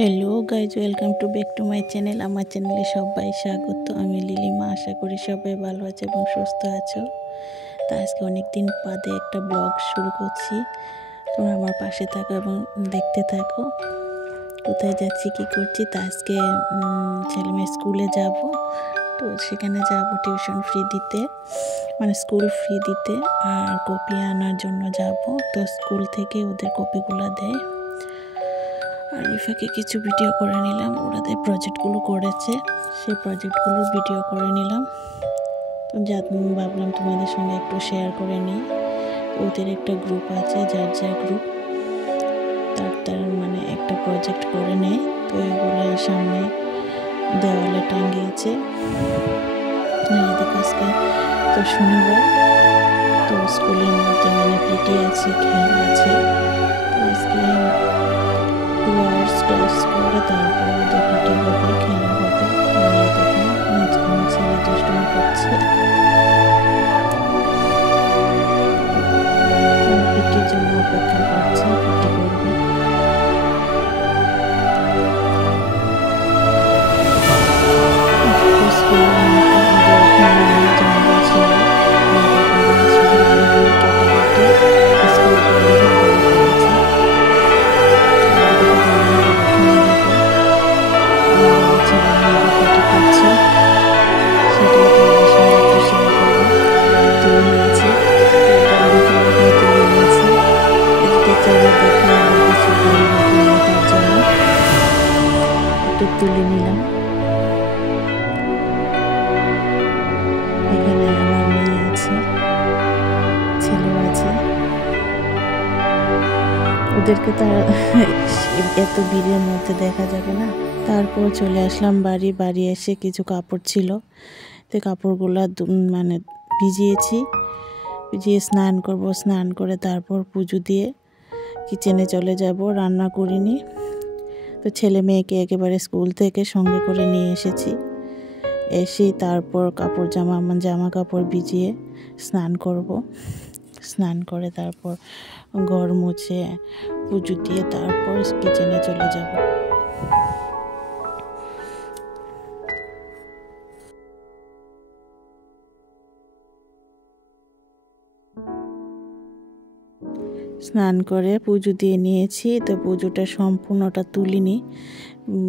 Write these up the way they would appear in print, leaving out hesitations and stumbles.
Hello guys, welcome to back to my channel. আমার চ্যানেলে সবাই স্বাগত। আমি লিলিমা। আশা করি সবাই ভালো আছে এবং সুস্থ আছো। তা আজকে অনেক দিন বাদে একটা ব্লগ শুরু করছি। তোমরা আমার পাশে থাকো এবং দেখতে থাকো কোথায় যাচ্ছি, কী করছি। তা আজকে ছেলে মেয়ে স্কুলে যাব, তো সেখানে যাব টিউশন ফি দিতে, মানে স্কুল ফি দিতে, আর কপি আনার জন্য যাব। তো স্কুল থেকে ওদের কপিগুলো দেয়, আর ওই ফাঁকে কিছু ভিডিও করে নিলাম। ওরা যে প্রজেক্টগুলো করেছে সেই প্রজেক্টগুলো ভিডিও করে নিলাম। তো ভাবলাম তোমাদের সঙ্গে একটু শেয়ার করে নিই। ওদের একটা গ্রুপ আছে, যার যার গ্রুপ তার মানে একটা প্রজেক্ট করে নেয়। তো এগুলো সামনে দেওয়ালে টাঙিয়েছে। আজকে তো শনিবার, তো স্কুলের মধ্যে মানে পিটি আছে, খেলা আছে। আজকে 2 hours ক্লাস করে তারপর ওদের পিটি হবে, খেলা হবে। আমার ছেলে দুষ্টুমি করছে, পিটির জন্য অপেক্ষা করছে, পিটি করবে। তুলে নিলাম। এখানে আমার মেয়ে আছে, ছেলে আছে। ওদেরকে তার এত ভিড়ের মধ্যে দেখা যাবে না। তারপর চলে আসলাম বাড়ি এসে কিছু কাপড় ছিল, তো কাপড়গুলো মানে ভিজিয়ে স্নান করব। স্নান করে তারপর পুজো দিয়ে কিচেনে চলে যাব। রান্না করিনি, তো ছেলে মেয়েকে একেবারে স্কুল থেকে সঙ্গে করে নিয়ে এসে তারপর জামা কাপড় ভিজিয়ে স্নান করব। স্নান করে তারপর ঘর মুছে পুজো দিয়ে তারপর কিচেনে চলে যাব। স্নান করে পুজো দিয়ে নিয়েছি, তো পুজোটা সম্পূর্ণটা তুলিনি,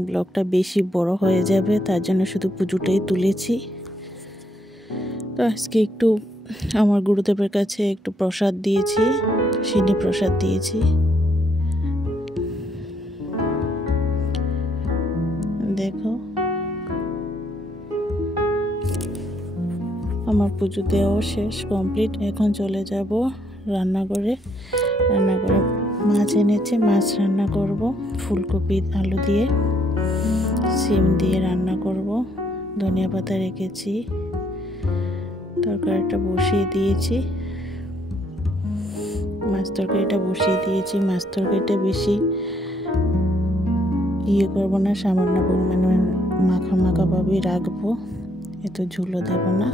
ব্লগটা বেশি বড় হয়ে যাবে, তার জন্য শুধু পুজোটাই তুলেছি। তো আজকে একটু আমার গুরুদেবের কাছে একটু প্রসাদ দিয়েছি, সিনি প্রসাদ দিয়েছি। দেখো আমার পুজো দেওয়া শেষ, কমপ্লিট। এখন চলে যাব রান্নাঘরে। মাছ এনেছে, মাছ রান্না করব। ফুলকপি আলু দিয়ে, সিম দিয়ে রান্না করব। ধনিয়া পাতা রেখেছি, তরকারিটা বসিয়ে দিয়েছি। মাছ তরকারিটা বেশি করবো না, সামান্য পরিমাণে মাখা ভাবেই রাখবো, এত ঝুলো দেব না।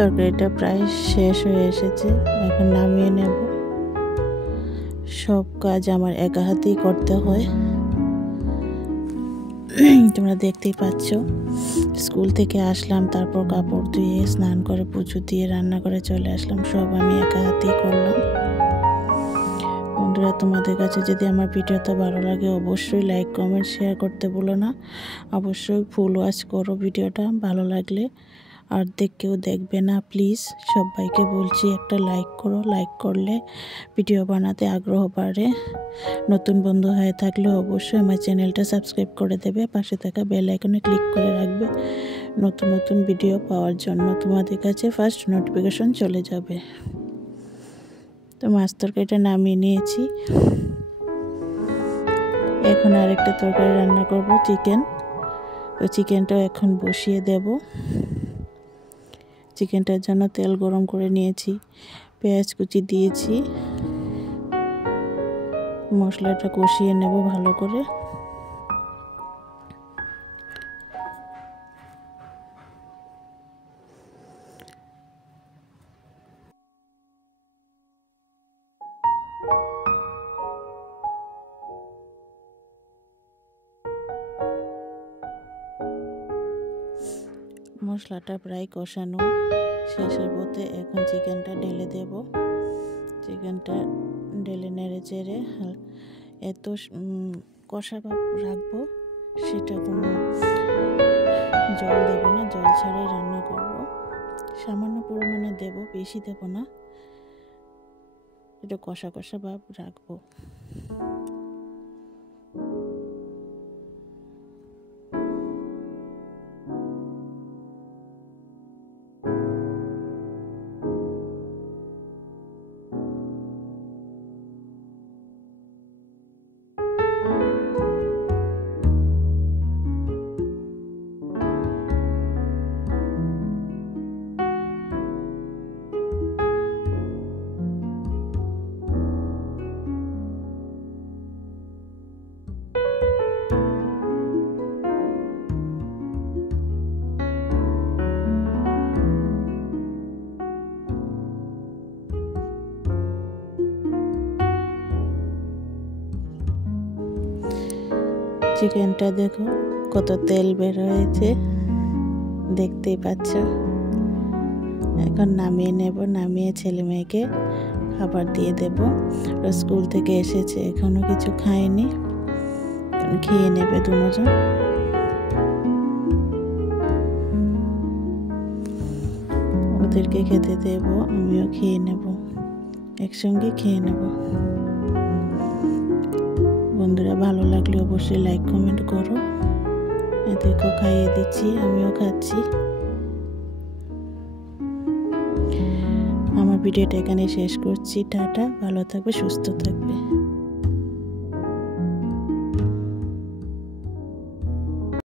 তরকারিটা প্রায় শেষ হয়ে এসেছে, এখন নামিয়ে নেব। সব কাজ আমার একা হাতেই করতে হয়, তোমরা দেখতেই পাচ্ছ। স্কুল থেকে আসলাম, তারপর কাপড় ধুয়ে স্নান করে পুজো দিয়ে রান্না করে চলে আসলাম। সব আমি একা হাতেই করলাম। বন্ধুরা, তোমাদের কাছে যদি আমার ভিডিওটা ভালো লাগে অবশ্যই লাইক, কমেন্ট, শেয়ার করতে ভুলো না। অবশ্যই ফুল ওয়াচ করো ভিডিওটা ভালো লাগলে, আর কেউ দেখবে না প্লিজ। সবাইকে বলছি একটা লাইক করো, লাইক করলে ভিডিও বানাতে আগ্রহ বাড়ে। নতুন বন্ধু হয়ে থাকলে অবশ্যই আমার চ্যানেলটা সাবস্ক্রাইব করে দেবে, পাশে থাকা বেল আইকনে ক্লিক করে রাখবে নতুন ভিডিও পাওয়ার জন্য। তোমাদের কাছে ফার্স্ট নোটিফিকেশন চলে যাবে। তো মাছ তরকারিটা নামিয়ে নিয়েছি, এখন আরেকটা তরকারি রান্না করব, চিকেন। তো চিকেনটাও এখন বসিয়ে দেব। চিকেনটার জন্য তেল গরম করে নিয়েছি, পেঁয়াজ কুচি দিয়েছি, মশলাটা কষিয়ে নেব ভালো করে। মশলাটা প্রায় কষানো শেষের পথে, এখন চিকেনটা ঢেলে দেব। চিকেনটা ঢেলে নেড়ে চেড়ে এত কষা ভাব রাখবো, সেটা কোনো জল দেব না, জল ছাড়াই রান্না করব। সামান্য পরিমাণে দেব, বেশি দেব না, একটু কষা কষা ভাব রাখবো। চিকেনটা দেখো কত তেল বের হয়েছে, দেখতেই পাচ্ছ। এখন নামিয়ে নেব, নামিয়ে ছেলে মেয়েকে খাবার দিয়ে দেব। স্কুল থেকে এসেছে, এখনো কিছু খায়নি, খেয়ে নেবে দুজন। ওদেরকে খেতে দেব, আমিও খেয়ে নেব, একসঙ্গে খেয়ে নেব। বন্ধুরা, ভালো লাগলে অবশ্যই লাইক কমেন্ট করো। এদেরকেও খাইয়ে দিচ্ছি, আমিও খাচ্ছি। আমার ভিডিওটা এখানে শেষ করছি। টাটা, ভালো থাকবে, সুস্থ থাকবে।